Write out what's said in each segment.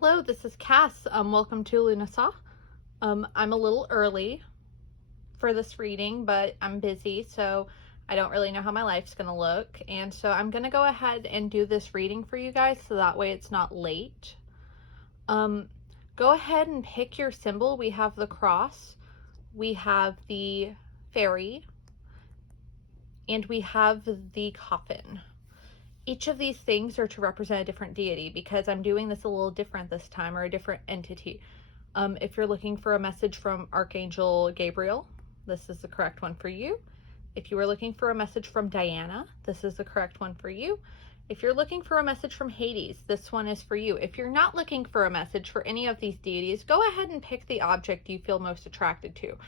Hello, this is Cass. Welcome to Lughnasdh. I'm a little early for this reading, but I'm busy, so I don't really know how my life's going to look. And so I'm going to go ahead and do this reading for you guys so that way it's not late. Go ahead and pick your symbol. We have the cross, we have the fairy, and we have the coffin. Each of these things are to represent a different deity because I'm doing this a little different this time, or a different entity. If you're looking for a message from Archangel Gabriel, this is the correct one for you. If you are looking for a message from Diana, this is the correct one for you. If you're looking for a message from Hades, this one is for you. If you're not looking for a message for any of these deities, go ahead and pick the object you feel most attracted to,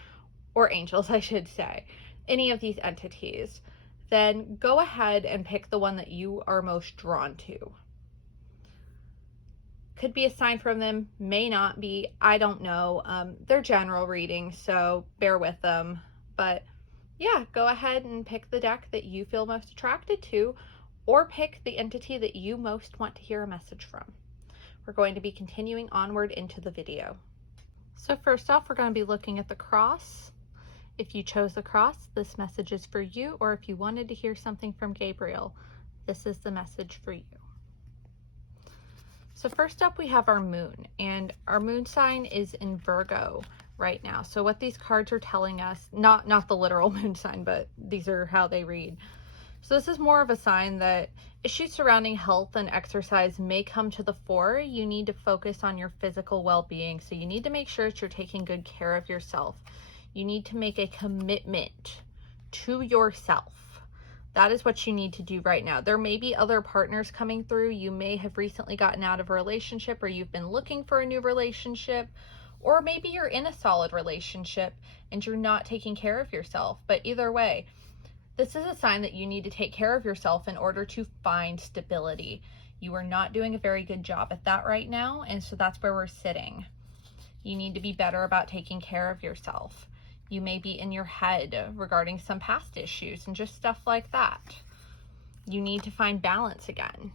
or angels, I should say, any of these entities. Then go ahead and pick the one that you are most drawn to. Could be a sign from them, may not be, I don't know. They're general readings, so bear with them. But yeah, go ahead and pick the deck that you feel most attracted to, or pick the entity that you most want to hear a message from. We're going to be continuing onward into the video. So first off, we're going to be looking at the cross. If you chose the cross, this message is for you, or if you wanted to hear something from Gabriel, this is the message for you. So first up, we have our moon, and our moon sign is in Virgo right now. So what these cards are telling us, not the literal moon sign, but these are how they read. So this is more of a sign that issues surrounding health and exercise may come to the fore. You need to focus on your physical well-being. So you need to make sure that you're taking good care of yourself. You need to make a commitment to yourself. That is what you need to do right now. There may be other partners coming through. You may have recently gotten out of a relationship, or you've been looking for a new relationship, or maybe you're in a solid relationship and you're not taking care of yourself. But either way, this is a sign that you need to take care of yourself in order to find stability. You are not doing a very good job at that right now, and so that's where we're sitting. You need to be better about taking care of yourself. You may be in your head regarding some past issues and just stuff like that. You need to find balance again.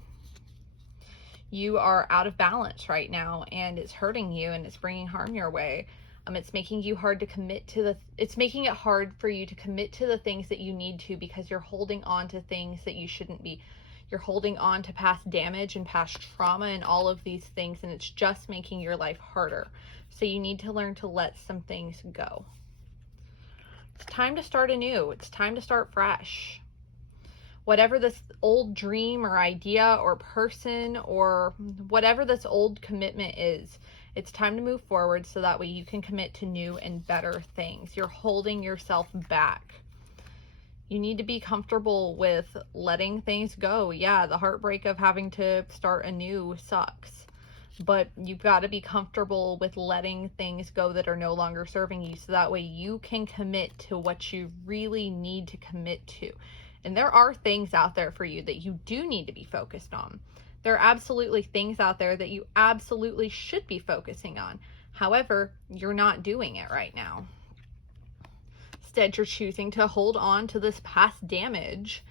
You are out of balance right now, and it's hurting you, and it's bringing harm your way. It's making you hard to commit to it's making it hard for you to commit to the things that you need to, because you're holding on to things that you shouldn't be. You're holding on to past damage and past trauma and all of these things, and it's just making your life harder. So you need to learn to let some things go. It's time to start anew. It's time to start fresh. Whatever this old dream or idea or person or whatever this old commitment is, it's time to move forward so that way you can commit to new and better things. You're holding yourself back. You need to be comfortable with letting things go. Yeah, the heartbreak of having to start anew sucks. But you've got to be comfortable with letting things go that are no longer serving you, so that way you can commit to what you really need to commit to. And there are things out there for you that you do need to be focused on. There are absolutely things out there that you absolutely should be focusing on. However, you're not doing it right now. Instead, you're choosing to hold on to this past damage,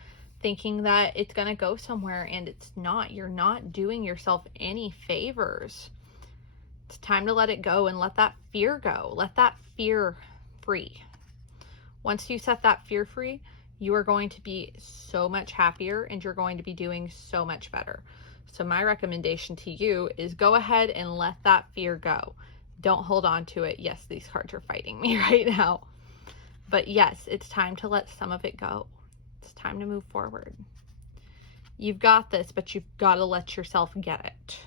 thinking that it's going to go somewhere, and it's not. You're not doing yourself any favors. It's time to let it go and let that fear go. Let that fear free. Once you set that fear free, you are going to be so much happier, and you're going to be doing so much better. So my recommendation to you is go ahead and let that fear go. Don't hold on to it. Yes, these cards are fighting me right now. But yes, it's time to let some of it go. It's time to move forward. You've got this, but you've got to let yourself get it.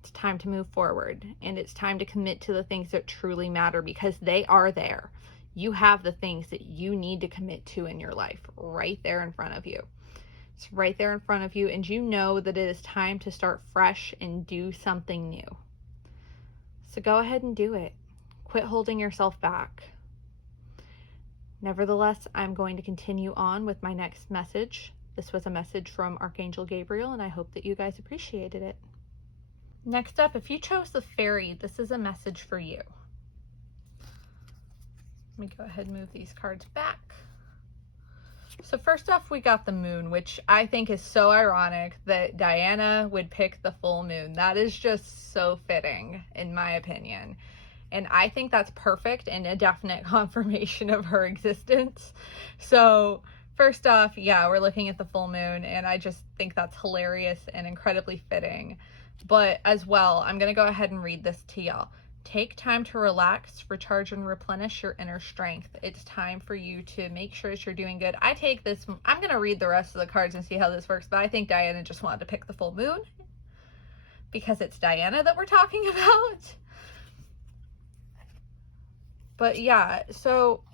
It's time to move forward, and it's time to commit to the things that truly matter, because they are there. You have the things that you need to commit to in your life right there in front of you. It's right there in front of you, and you know that it is time to start fresh and do something new. So go ahead and do it. Quit holding yourself back. Nevertheless, I'm going to continue on with my next message. This was a message from Archangel Gabriel, and I hope that you guys appreciated it. Next up, if you chose the fairy, this is a message for you. Let me go ahead and move these cards back. So first off, we got the moon, which I think is so ironic that Diana would pick the full moon. That is just so fitting, in my opinion. And I think that's perfect and a definite confirmation of her existence. So first off, yeah, we're looking at the full moon, and I just think that's hilarious and incredibly fitting. But as well, I'm going to go ahead and read this to y'all. Take time to relax, recharge, and replenish your inner strength. It's time for you to make sure that you're doing good. I take this, I'm going to read the rest of the cards and see how this works, but I think Diana just wanted to pick the full moon because it's Diana that we're talking about. But yeah, so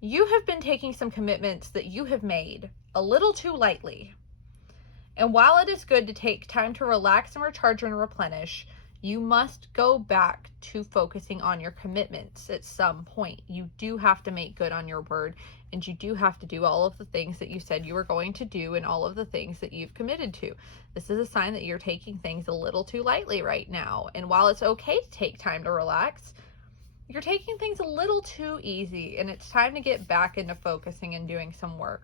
you have been taking some commitments that you have made a little too lightly. And while it is good to take time to relax and recharge and replenish, you must go back to focusing on your commitments at some point. You do have to make good on your word, and you do have to do all of the things that you said you were going to do and all of the things that you've committed to. This is a sign that you're taking things a little too lightly right now. And while it's okay to take time to relax, you're taking things a little too easy, and it's time to get back into focusing and doing some work.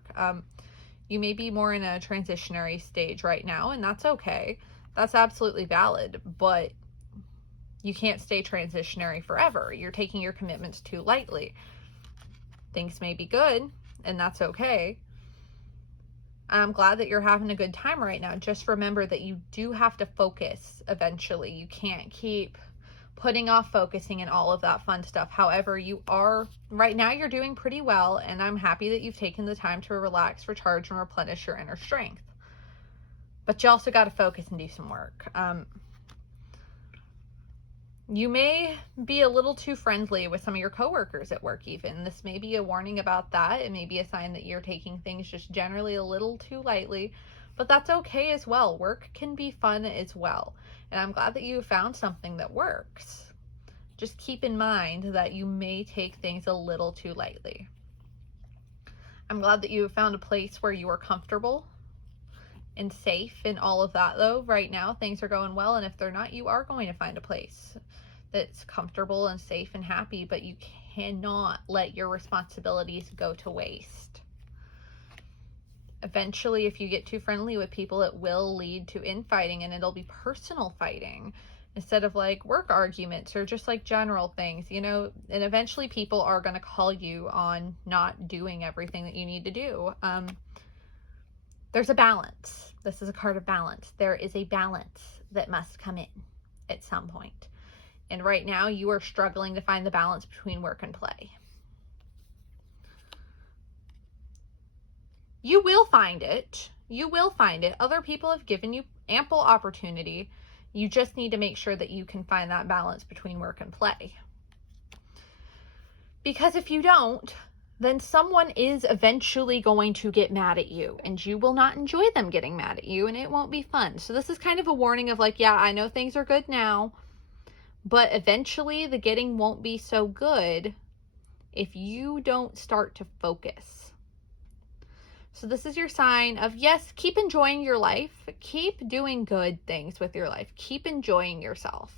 You may be more in a transitionary stage right now, and that's okay. That's absolutely valid, but you can't stay transitionary forever. You're taking your commitments too lightly. Things may be good, and that's okay. I'm glad that you're having a good time right now. Just remember that you do have to focus eventually. You can't keep putting off focusing and all of that fun stuff. However, right now you're doing pretty well, and I'm happy that you've taken the time to relax, recharge, and replenish your inner strength. But you also got to focus and do some work. You may be a little too friendly with some of your coworkers at work even. This may be a warning about that. It may be a sign that you're taking things just generally a little too lightly, but that's okay as well. Work can be fun as well. And I'm glad that you found something that works. Just keep in mind that you may take things a little too lightly. I'm glad that you found a place where you are comfortable and safe and all of that, though. Right now, things are going well, and if they're not, you are going to find a place that's comfortable and safe and happy, but you cannot let your responsibilities go to waste. Eventually, if you get too friendly with people, it will lead to infighting, and it'll be personal fighting instead of like work arguments or just like general things, you know, and eventually people are going to call you on not doing everything that you need to do. There's a balance. This is a card of balance. There is a balance that must come in at some point. And right now you are struggling to find the balance between work and play. You will find it. You will find it. Other people have given you ample opportunity. You just need to make sure that you can find that balance between work and play. Because if you don't, then someone is eventually going to get mad at you, and you will not enjoy them getting mad at you, and it won't be fun. So this is kind of a warning of like, yeah, I know things are good now, but eventually the getting won't be so good if you don't start to focus. So this is your sign of, yes, keep enjoying your life. Keep doing good things with your life. Keep enjoying yourself.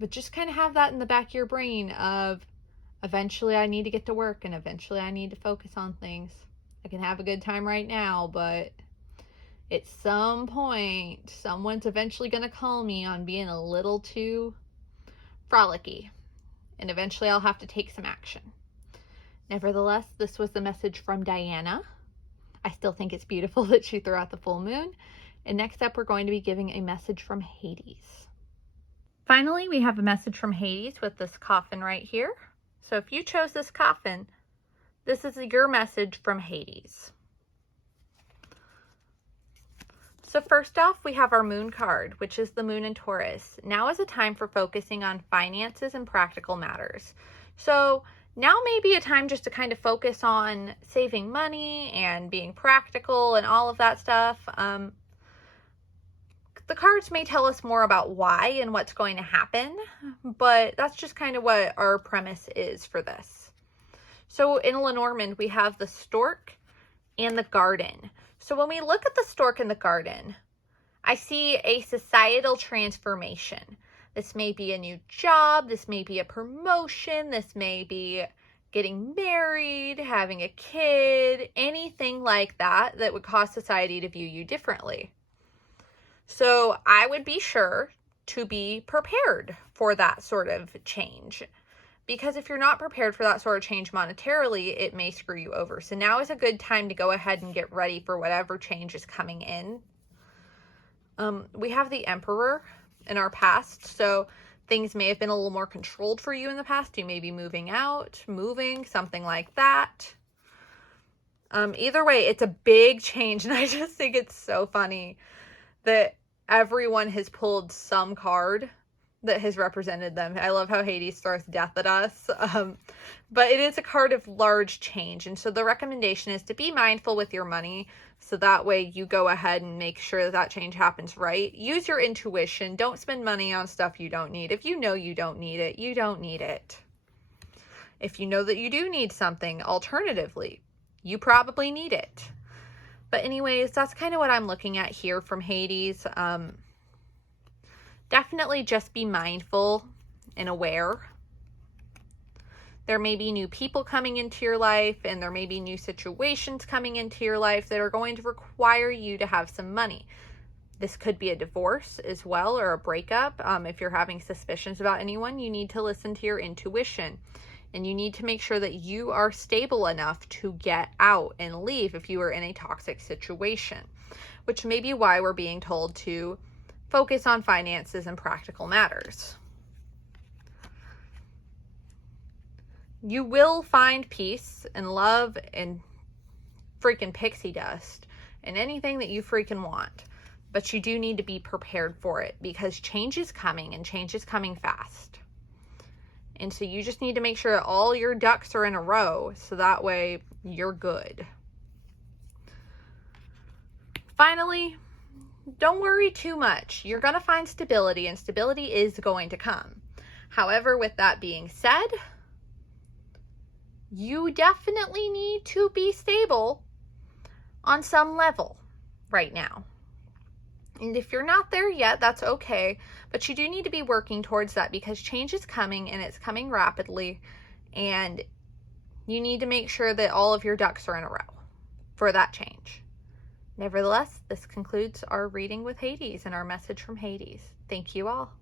But just kind of have that in the back of your brain of, eventually I need to get to work, and eventually I need to focus on things. I can have a good time right now, but at some point, someone's eventually going to call me on being a little too frolicky, and eventually I'll have to take some action. Nevertheless, this was the message from Diana. I still think it's beautiful that she threw out the full moon. And next up, we're going to be giving a message from Hades. Finally, we have a message from Hades with this coffin right here. So if you chose this coffin, this is your message from Hades. So first off, we have our moon card, which is the moon in Taurus. Now is a time for focusing on finances and practical matters. So now may be a time just to kind of focus on saving money and being practical and all of that stuff. The cards may tell us more about why and what's going to happen, but that's just kind of what our premise is for this. So in Lenormand, we have the stork and the garden. So when we look at the stork and the garden, I see a societal transformation. This may be a new job. This may be a promotion. This may be getting married, having a kid, anything like that that would cause society to view you differently. So I would be sure to be prepared for that sort of change. Because if you're not prepared for that sort of change monetarily, it may screw you over. So now is a good time to go ahead and get ready for whatever change is coming in. We have the Emperor in our past, so things may have been a little more controlled for you in the past. You may be moving out, moving, something like that. Either way, it's a big change, and I just think it's so funny that everyone has pulled some card that has represented them. I love how Hades throws death at us. But it is a card of large change. And so the recommendation is to be mindful with your money. So that way you go ahead and make sure that change happens right. Use your intuition. Don't spend money on stuff you don't need. If you know you don't need it, you don't need it. If you know that you do need something, alternatively, you probably need it. But anyways, that's kind of what I'm looking at here from Hades. Definitely just be mindful and aware. There may be new people coming into your life, and there may be new situations coming into your life that are going to require you to have some money. This could be a divorce as well, or a breakup. If you're having suspicions about anyone, you need to listen to your intuition. And you need to make sure that you are stable enough to get out and leave if you are in a toxic situation. Which may be why we're being told to focus on finances and practical matters. You will find peace and love and freaking pixie dust and anything that you freaking want. But you do need to be prepared for it, because change is coming, and change is coming fast. And so you just need to make sure that all your ducks are in a row, so that way you're good. Finally, don't worry too much. You're going to find stability, and stability is going to come. However, with that being said, you definitely need to be stable on some level right now. And if you're not there yet, that's okay. But you do need to be working towards that, because change is coming, and it's coming rapidly. And you need to make sure that all of your ducks are in a row for that change. Nevertheless, this concludes our reading with Hades and our message from Hades. Thank you all.